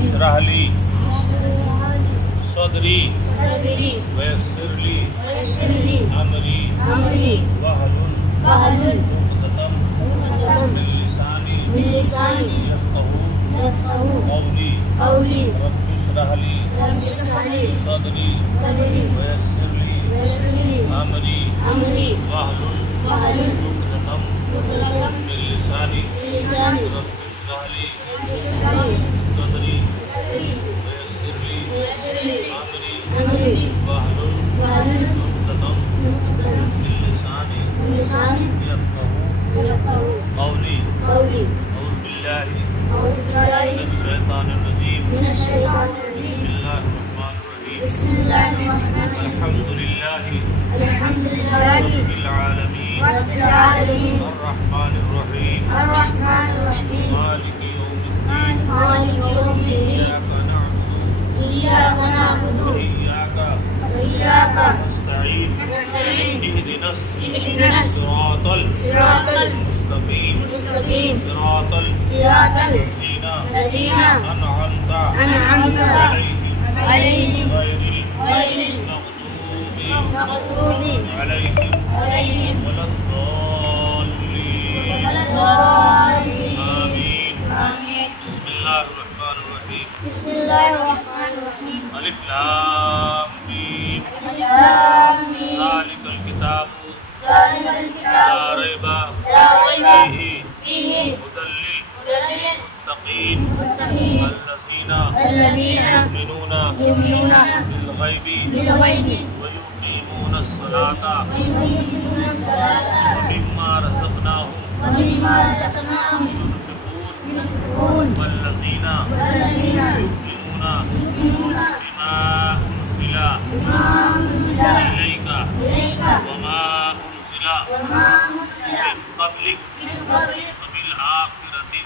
इश्रहली सदरी वयस्सिरली अमरी वहलुल उक़दतम मिन लिसानी यफ़क़हू क़ौली रब्बि इश्रहली सदरी वयस्सिरली अमरी वहलुल उक़दतम मिन लिसानी रब्बि इश्रहली सदरी वयस्सिरली अमरी वहलुल उक़दतम मिन लिसानी यफ़क़हू क़ौली अऊज़ु बिल्लाहि मिनश शैतानिर रजीम बिस्मिल्लाहिर्रहमानिर्रहीम अल्हम्दुलिल्लाहि रब्बिल आलमीन अर्रहमानिर रहीम मालिकि यौमिद्दीन इय्याका नअबुदु व इय्याका नस्तईन इहदिनस सिरातल मुस्तकीम सिरातल लज़ीना अनअमता अलैहिम गैरिल मग़दूबि अलैहिम वलद्दाल्लीन आमीन। बिस्मिल्लाहिर्रहमानिर्रहीम अलिफ लाम मीम ज़ालिकल किताबु ला रैबा फीहि हुदल लिल मुत्तक़ीन अल्लज़ीना युमिनूना बिल ग़ैबि व युक़ीमूनस सलाता व मिम्मा रज़क़नाहुम युनफ़िक़ून वल्लज़ीना युमिनूना बिमा उन्ज़िला इलैका वमा उन्ज़िला मिन क़ब्लिक व बिल आखिरति